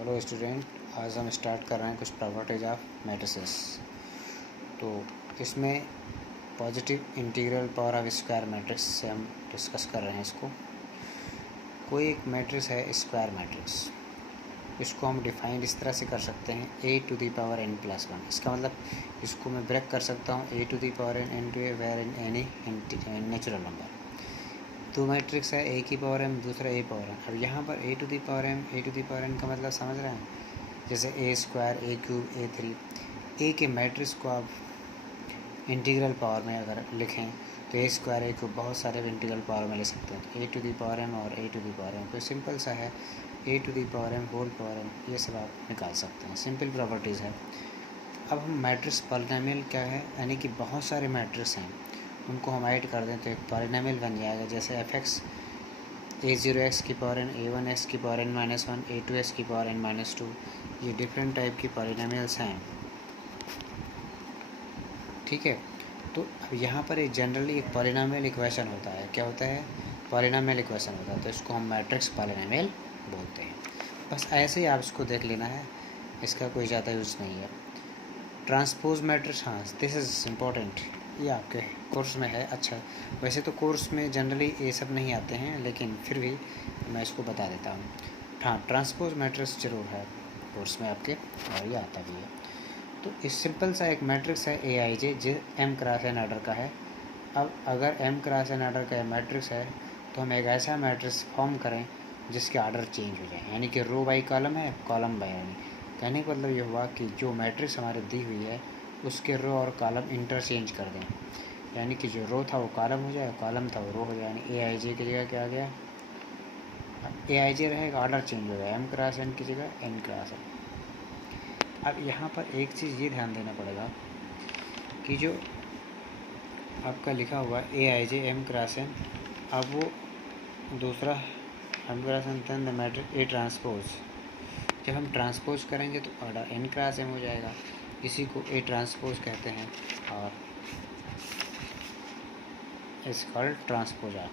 Hello student, आज हम start कर रहे हैं कुछ प्रॉपर्टीज ऑफ मैट्रिसेस। तो इसमें positive integral power of square matrix से हम डिस्कस कर रहे हैं इसको। कोई एक मैट्रिक्स है स्क्वायर मैट्रिक्स, इसको हम डिफाइन इस तरह से कर सकते हैं a⁴n+1। इसका मतलब इसको मैं ब्रेक कर सकता हूँ a⁴n into a where in any natural number. दो मैट्रिक्स है a⁴m दूसरा a⁴n। अब यहाँ पर a⁴n का मतलब समझ रहे हैं, जैसे a² a³ a3। a के मैट्रिक्स को आप इंटीग्रल पावर में अगर लिखें तो a² a³ बहुत सारे इंटीग्रल पावर में ले सकते हैं, तो a⁴m और a⁴m। तो सिंपल सा है a⁴m होल पावर n, ये सब आप निकाल सकते हैं, सिंपल प्रॉपर्टीज़ है। अब हम मैट्रिक्स पॉलिनोमियल क्या है, यानी कि बहुत सारे मैट्रिक्स हैं, उनको हम ऐड कर दें तो एक पॉलिनोमियल बन जाएगा। जैसे f(x) a⁴x⁴n a⁴n−1 a2x⁴n−2, ये डिफरेंट टाइप की पॉलिनोमियल्स हैं, ठीक है। तो अब यहाँ पर एक जनरली एक पॉलिनोमियल इक्वेशन होता है, क्या होता है, पॉलिनोमियल इक्वेशन होता है, तो इसको हम मैट्रिक्स पॉलिनोमियल बोलते हैं। बस ऐसे ही आप इसको देख लेना है, इसका कोई ज़्यादा यूज़ नहीं है। ट्रांसपोज मैट्रिक्स, हाँ दिस इज़ इम्पोर्टेंट, ये आपके कोर्स में है। अच्छा, वैसे तो कोर्स में जनरली ये सब नहीं आते हैं, लेकिन फिर भी मैं इसको बता देता हूँ। हाँ, ट्रांसपोज मैट्रिक्स जरूर है कोर्स में आपके, और ये आता भी है। तो इस सिंपल सा एक मैट्रिक्स है aij जो m×n ऑर्डर का है। अब अगर m×n ऑर्डर का मैट्रिक्स है तो हम एक ऐसा मैट्रिक्स फॉर्म करें जिसके ऑर्डर चेंज हो जाए, यानी कि रो बाई कॉलम है, कॉलम बाई रो। कहने का मतलब ये हुआ कि जो मैट्रिक्स हमारे दी हुई है उसके रो और कॉलम इंटरचेंज कर दें, यानी कि जो रो था वो कॉलम हो जाए, कॉलम था वो रो हो जाए। यानी aij की जगह क्या आ गया, aij रहेगा, ऑर्डर चेंज हो गया, m×n की जगह n×n। अब यहाँ पर एक चीज़ ये ध्यान देना पड़ेगा कि जो आपका लिखा हुआ aij m×n, अब वो दूसरा m×n the matrix a transpose, जब हम ट्रांसपोज करेंगे तो ऑर्डर n×m हो जाएगा, इसी को a ट्रांसपोज कहते हैं, और इस कॉल्ड ट्रांसपोज ऑफ।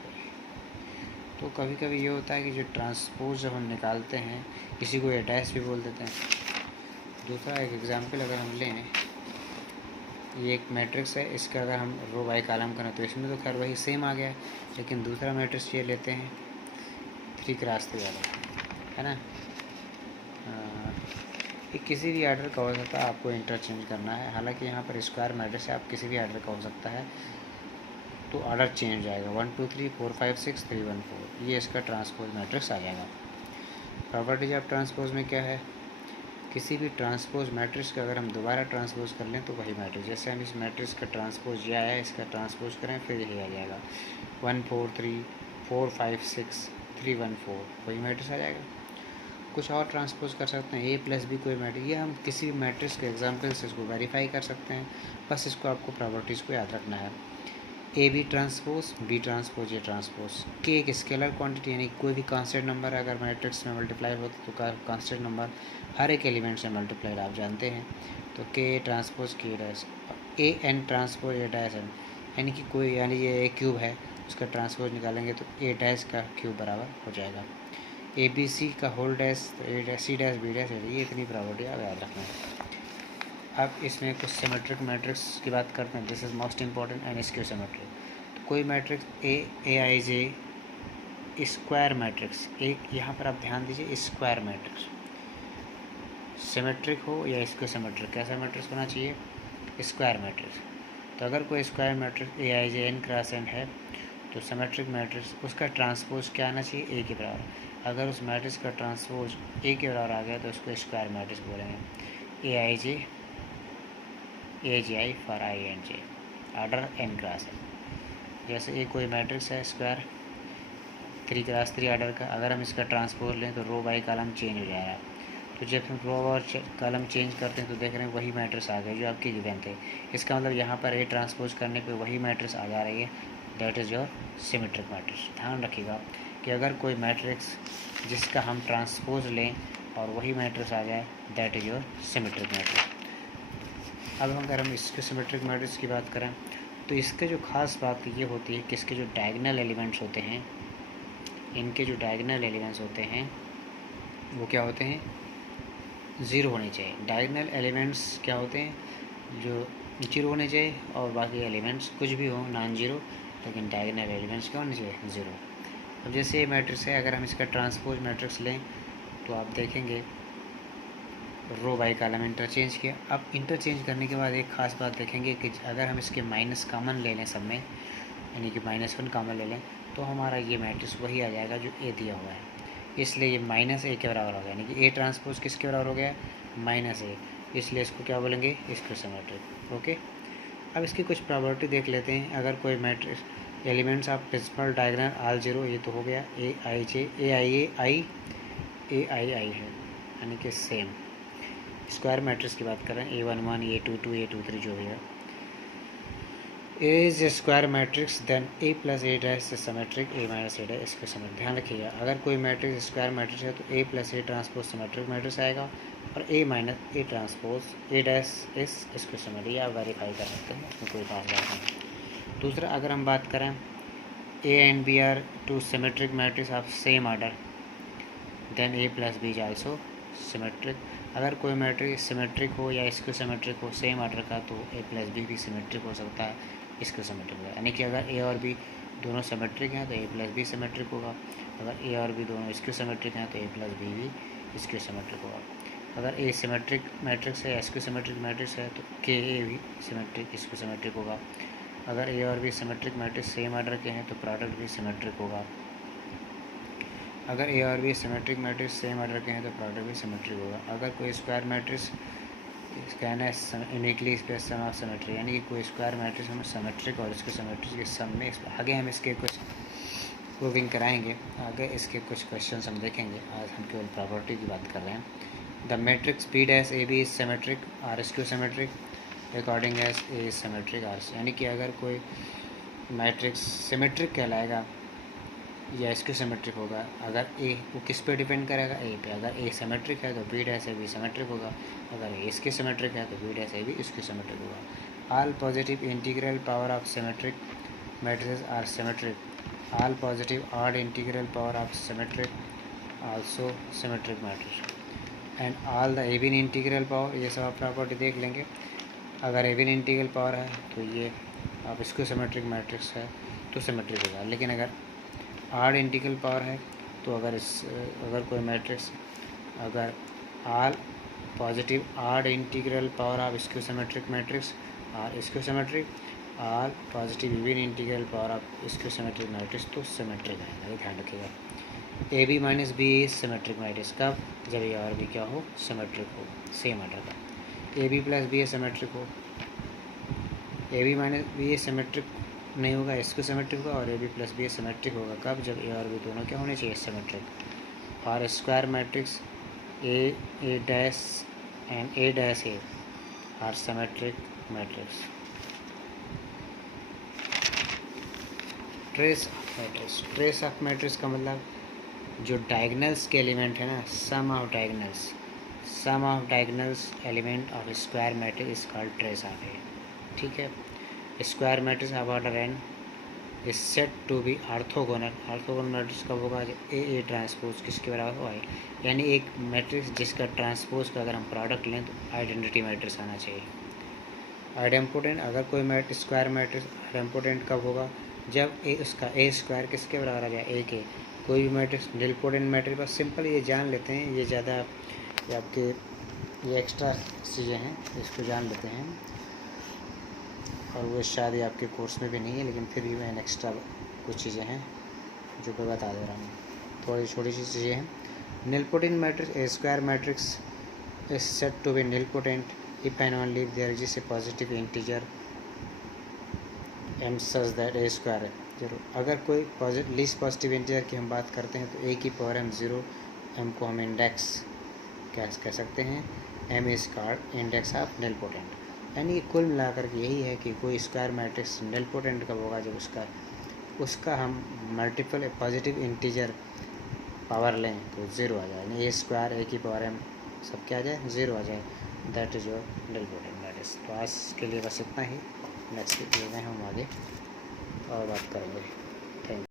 तो कभी कभी ये होता है कि जो ट्रांसपोज जब हम निकालते हैं इसी को a' भी बोल देते हैं। दूसरा एक एग्जांपल अगर हम लें, ये एक मैट्रिक्स है, इसका अगर हम रो बाई कॉलम करें तो इसमें तो खैर वही सेम आ गया है, लेकिन दूसरा मैट्रिक्स ये लेते हैं 3×3 वाला, है ना। ये किसी भी आर्डर का हो सकता है, आपको इंटरचेंज करना है। हालांकि यहाँ पर स्क्वायर मैट्रिक्स है, आप किसी भी आर्डर का हो सकता है, तो ऑर्डर चेंज हो जाएगा, 1 2 3 4 5 6 3 1 4, ये इसका ट्रांसपोज मैट्रिक्स आ जाएगा। प्रॉपर्टीज ऑफ ट्रांसपोज में क्या है, किसी भी ट्रांसपोज मैट्रिक्स का अगर हम दोबारा ट्रांसपोज कर लें तो वही मैट्रिक्स, जैसे हम इस मैट्रिक्स का ट्रांसपोज ये आया है, इसका ट्रांसपोज करें फिर यही आ जाएगा 1 4 3 4 5 6 3 1 4, वही मैट्रिक्स आ जाएगा। कुछ और ट्रांसपोज कर सकते हैं a+b कोई मैट्रिक्स, ये हम किसी भी मैट्रिक्स के एग्जाम्पल से इसको वेरीफाई कर सकते हैं। बस इसको आपको प्रॉपर्टीज़ को याद रखना है, AB transpose B transpose A transpose. के एक स्केलर क्वांटिटी, यानी कोई भी कांस्टेंट नंबर अगर मैट्रिक्स में मल्टीप्लाई होता तो कांस्टेंट नंबर हर एक एलिमेंट से मल्टीप्लाइड आप जानते हैं, तो के ट्रांसपोज के AN ट्रांसपोज A', यानी कि कोई, यानी ये A³ है, उसका ट्रांसपोज निकालेंगे तो A' का क्यूब बराबर हो जाएगा। ABC का होल डैश C' B', ये इतनी प्रॉपर्टी आप याद रखना है। अब इसमें कुछ सिमेट्रिक मैट्रिक्स की बात करते हैं, this is most important and skew symmetric. तो कोई मैट्रिक्स aij स्क्वायर मैट्रिक्स, एक यहाँ पर आप ध्यान दीजिए, स्क्वायर मैट्रिक्स सिमेट्रिक हो या स्क्यू सिमेट्रिक, कैसा मैट्रिक्स होना चाहिए, स्क्वायर मैट्रिक्स। तो अगर कोई स्क्वायर मैट्रिक्स aij n×n है तो सिमेट्रिक मैट्रिक्स उसका ट्रांसपोज क्या आना चाहिए, a के बराबर। अगर उस मैट्रिक्स का ट्रांसपोज a के बराबर आ गया तो उसको स्क्वायर मैट्रिक्स बोलेंगे। aij AGI for INJ, order n×n। जैसे ये कोई मैट्रिक्स है स्क्वायर 3×3 ऑर्डर का, अगर हम इसका ट्रांसपोज लें तो रो बाई कॉलम चेंज हो जाएगा। तो जब हम रो और कॉलम चेंज करते हैं तो देख रहे हैं वही मैट्रिक्स आ गए जो आपके गिवन थे। इसका मतलब यहाँ पर A ट्रांसपोज करने पे वही मैट्रिक्स आ जा रही है, that is your symmetric matrix. ध्यान रखिएगा कि अगर कोई मैट्रिक्स जिसका हम ट्रांसपोज लें और वही मैट्रिक्स आ जाए, that is your symmetric matrix. अब अगर हम इसके सिमेट्रिक मैट्रिक्स की बात करें तो इसके जो खास बात ये होती है कि इसके जो डायगोनल एलिमेंट्स होते हैं, इनके जो डायगोनल एलिमेंट्स होते हैं वो क्या होते हैं, ज़ीरो होनी चाहिए। डायगोनल एलिमेंट्स क्या होते हैं, जो जीरो होने चाहिए, और बाकी एलिमेंट्स कुछ भी हो नॉन जीरो, लेकिन डायगोनल एलिमेंट्स क्या होने चाहिए, ज़ीरो। अब जैसे ये मैट्रिक्स है, अगर हम इसका ट्रांसपोज मैट्रिक्स लें तो आप देखेंगे रो बाई कॉलम इंटरचेंज किया। अब इंटरचेंज करने के बाद एक ख़ास बात देखेंगे कि अगर हम इसके माइनस कॉमन ले लें सब में, यानी कि -1 कॉमन ले लें, तो हमारा ये मैट्रिक्स वही आ जाएगा जो ए दिया हुआ है। इसलिए ये -a के बराबर हो गया, यानी कि ए ट्रांसपोज किसके बराबर हो गया, -a। इसलिए इसको क्या बोलेंगे, स्क्वायर मैट्रिक्स। ओके, अब इसकी कुछ प्रॉपर्टी देख लेते हैं। अगर कोई matrix elements of principal diagonal all zero, ये तो हो गया ए आई है, यानी कि सेम। स्क्वायर मैट्रिक्स की बात करें, A11 A22 A23 जो भी है, A is square matrix then A plus A dash symmetric A minus A dash इसको समझ ध्यान रखिएगा। अगर कोई मैट्रिक्स स्क्वायर मैट्रिक्स है तो A plus A transpose symmetric matrix आएगा, और A minus A transpose A dash इसको समझ या वेरीफाई कर सकते हैं, इसमें कोई खास बात नहीं। दूसरा, अगर हम बात करें A and B are two symmetric matrix of same order, then A plus B is also symmetric. अगर कोई मैट्रिक्स सिमेट्रिक हो या इसको सिमेट्रिक हो सेम ऑर्डर का, तो A प्लस B भी सिमेट्रिक हो सकता है, इसको सिमेट्रिक होगा। यानी कि अगर A और B दोनों सिमेट्रिक हैं तो A प्लस B सिमेट्रिक होगा। अगर A और B दोनों इसको सिमेट्रिक हैं तो A प्लस B भी इसको सिमेट्रिक होगा। अगर A सिमेट्रिक मैट्रिक्स है, इसको सिमेट्रिक मैट्रिक्स है, तो K A भी सिमेट्रिक इसको सिमेट्रिक होगा। अगर A और B symmetric matrix same order के हैं तो प्रोडक्ट भी सिमेट्रिक होगा। अगर A और B symmetric matrix same order के हैं तो प्रोडक्ट भी सिमेट्रिक होगा। अगर कोई स्क्वायर मैट्रिक्स कहना है uniquely space sum of symmetry, यानी कि कोई स्क्वायर मैट्रिक्स हम सिमेट्रिक और इसके सिमेट्रिक के सम में, आगे हम इसके कुछ प्रूविंग कराएंगे, आगे इसके कुछ क्वेश्चन हम देखेंगे। आज हम केवल प्रॉपर्टी की बात कर रहे हैं। The matrix B dash A B is symmetric or skew symmetric according as A is symmetric or, यानी कि अगर कोई मैट्रिक्स सिमेट्रिक कहलाएगा या इसके सिमेट्रिक होगा, अगर ए वो किस पे डिपेंड करेगा, ए पे। अगर ए सिमेट्रिक है तो B डैश ए भी सिमेट्रिक होगा, अगर ए इसके सिमेट्रिक है तो B डैश ए भी इसके सिमेट्रिक होगा। All positive integral power of symmetric matrices are symmetric. All positive odd integral power of symmetric also symmetric matrix and all the even integral power, ये सब आप प्रॉपर्टी देख लेंगे। अगर इवन इंटीग्रल पावर है तो ये आप इसको सिमेट्रिक मैट्रिक्स है तो सिमेट्रिक होगा। लेकिन अगर ऑड इंटीग्रल पावर है तो अगर कोई मैट्रिक्स अगर all positive odd integral power of skew symmetric matrix और skew symmetric, all positive even integral power of skew symmetric matrix तो सिमेट्रिक आएगा, ये ध्यान रखिएगा। A B minus B symmetric matrix कब, जब ए और बी क्या हो, सिमेट्रिक हो, सेम ऑर्डर का। A B plus B symmetric हो, A B minus B symmetric नहीं होगा, इसको सिमेट्रिक होगा, और A B plus B symmetric होगा कब, जब ए और बी दोनों क्या होने चाहिए, सिमेट्रिक। और square matrix A dash and A dash A are symmetric matrix. Trace of matrix का मतलब जो डायगनल्स के एलिमेंट है ना, sum of diagonals element of square matrix is called trace of A. ठीक है, square matrix of order n is set to be orthogonal. Orthogonal matrix कब होगा, जब ए ट्रांसपोज किसके बराबर हो, यानी एक मैट्रिक्स जिसका ट्रांसपोज का अगर हम प्रोडक्ट लें तो आइडेंटिटी मैट्रिक्स आना चाहिए। आइडेम्पोटेंट, अगर कोई स्क्वायर मैट्रिक्स आइडेम्पोटेंट कब होगा, जब ए उसका ए स्क्वायर किसके बराबर आ जाए, ए के। कोई भी मैट्रिक्स निलपोटेंट मैट्रिक्स, बस सिंपल ये जान लेते हैं, ये ज़्यादा ये आपके ये एक्स्ट्रा चीज़ें हैं, इसको जान लेते हैं, और वो शायद ये आपके कोर्स में भी नहीं है, लेकिन फिर भी मैं एक्स्ट्रा कुछ चीज़ें हैं जो मैं बता दे रहा हूँ, थोड़ी छोटी सी चीज़ें हैं। Nilpotent matrix, a square matrix is set to be nilpotent if and only if there exist a positive integer and such that A square है। जरूर, अगर कोई लीस्ट पॉजिटिव इंटीजर की हम बात करते हैं तो ए की पावर m 0, m को हम इंडेक्स कह सकते हैं, m is called index of nilpotent. यानी कुल मिलाकर के यही है कि कोई स्क्वायर मैट्रिक्स निलपोटेंट कब होगा, जब उसका हम मल्टीपल पॉजिटिव इंटीजर पावर लें तो 0 आ जाए, यानी ए स्क्वायर ए की पावर m सब क्या आ जाए, 0 आ जाए, that is your nilpotent matrix. तो आज के लिए बस इतना ही, नेक्स्ट वीडियो में हम आगे और बात करेंगे।